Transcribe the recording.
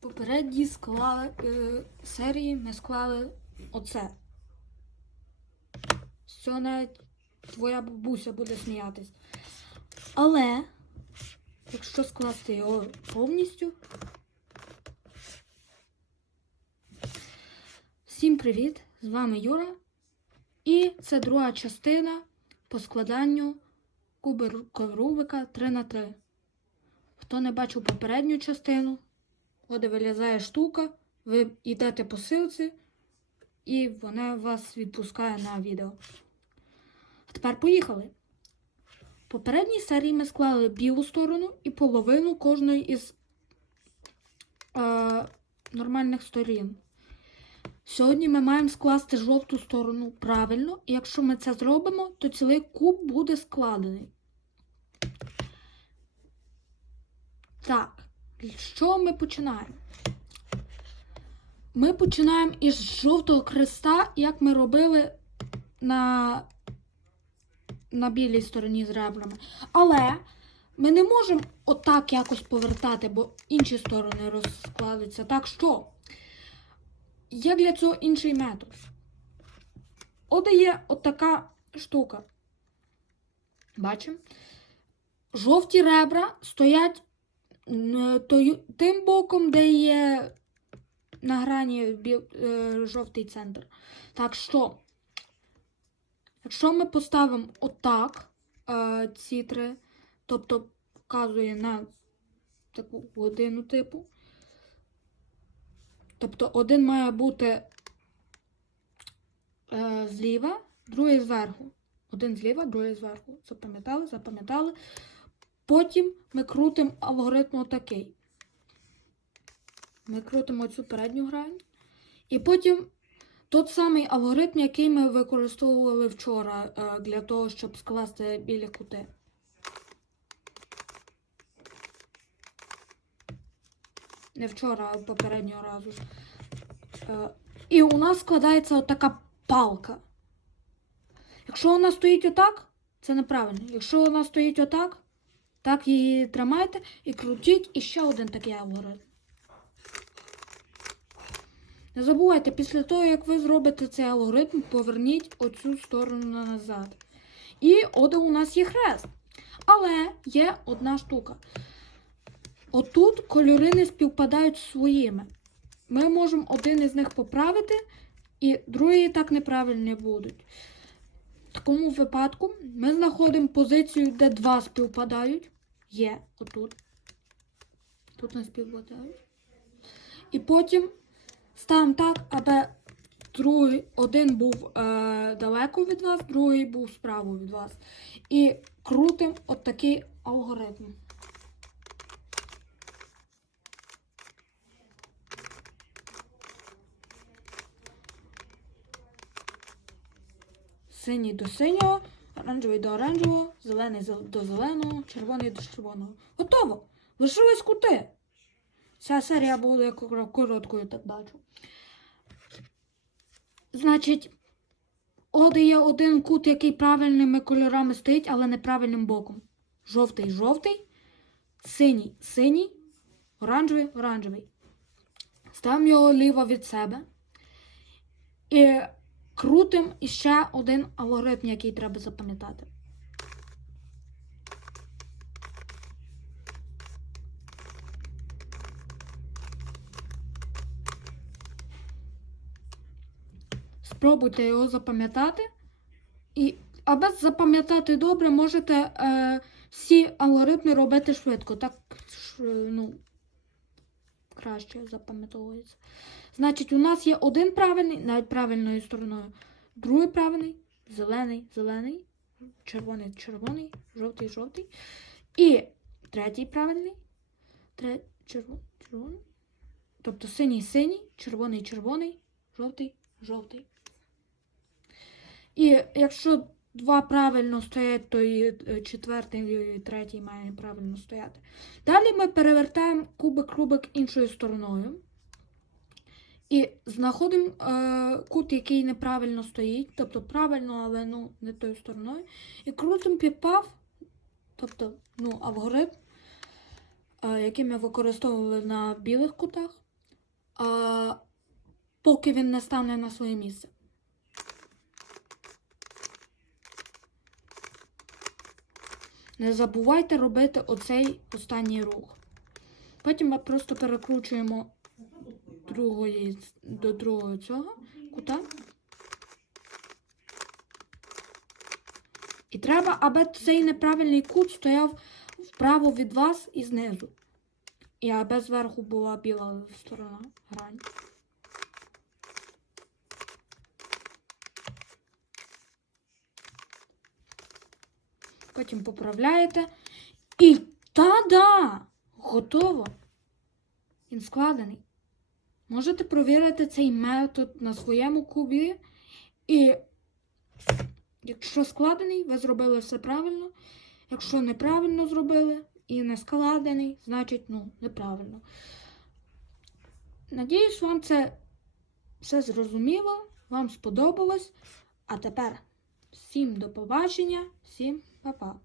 попередній склали, е, серії ми склали оце. З цього навіть твоя бабуся буде сміятись. Але, якщо скласти його повністю. Всім привіт! З вами Юра. І це друга частина по складанню Рубика 3 на 3 Хто не бачив попередню частину, от вилізає штука, ви йдете по силці, і вона вас відпускає на відео. А тепер поїхали. В попередній серії ми склали білу сторону і половину кожної із е, нормальних сторін. Сьогодні ми маємо скласти жовту сторону правильно, і якщо ми це зробимо, то цілий куб буде складений. Так, що ми починаємо? Ми починаємо із жовтого креста, як ми робили на, на білій стороні з ребрами. Але ми не можемо отак якось повертати, бо інші сторони розкладуться. Так що? Є для цього інший метод. От є отака штука. Бачимо? Жовті ребра стоять тим боком, де є на грані е, жовтий центр. Так що, якщо ми поставимо отак е, ці три, тобто вказує на таку годину типу, Тобто один має бути е, зліва, другий зверху. Один зліва, другий зверху. Запам'ятали, запам'ятали. Потім ми крутимо алгоритм отакий. Ми крутимо цю передню грань. І потім той самий алгоритм, який ми використовували вчора е, для того, щоб скласти білі кути. Не вчора, а попереднього разу. Е, І у нас складається отака палка. Якщо вона стоїть отак, це неправильно. Якщо вона стоїть отак, так її тримайте і крутіть і ще один такий алгоритм. Не забувайте, після того, як ви зробите цей алгоритм, поверніть оцю сторону назад. І от у нас є хрест. Але є одна штука. Отут кольори не співпадають з своїми. Ми можемо один із них поправити, і другі так неправильні будуть. В такому випадку ми знаходимо позицію, де два співпадають. Є отут. Тут не співпадають. І потім ставимо так, аби другий, один був е, далеко від вас, другий був справа від вас. І крутимо от такий алгоритм. Синій до синього, оранжевий до оранжевого, зелений до зеленого, червоний до червоного. Готово! Лишились кути. Ця серія кор- короткою, так бачу. Значить, от є один кут, який правильними кольорами стоїть, але неправильним боком. Жовтий жовтий, синій синій, оранжевий оранжевий. Ставимо його ліво від себе. І крутим іще один алгоритм, який треба запам'ятати. Спробуйте його запам'ятати. І, аби запам'ятати добре, можете е, всі алгоритми робити швидко. Так ну, краще запам'ятовується. Значить, у нас є один правильний, навіть правильною стороною, другий правильний, зелений, зелений, червоний, червоний, жовтий, жовтий. І третій правильний, тре, червоний, червоний. Тобто синій, синій, червоний, червоний, жовтий, жовтий. І якщо два правильно стоять, то і е, четвертий і третій має правильно стояти. Далі ми перевертаємо кубик-рубик іншою стороною. І знаходимо е, кут, який неправильно стоїть, тобто правильно, але ну, не тою стороною. І крутимо піпав, тобто ну, алгоритм, е, який ми використовували на білих кутах. а, поки він не стане на своє місце. Не забувайте робити оцей останній рух. Потім ми просто перекручуємо другої, до другого цього кута. І треба, аби цей неправильний кут стояв вправо від вас і знизу. І аби зверху була біла сторона грань. Потім поправляєте. І та-да! Готово! Він складений. Можете провірити цей метод на своєму кубі. І якщо складений, ви зробили все правильно. Якщо неправильно зробили і не складений, значить, ну, неправильно. Надіюсь, вам це все зрозуміло, вам сподобалось. А тепер всім до побачення, всім Papa.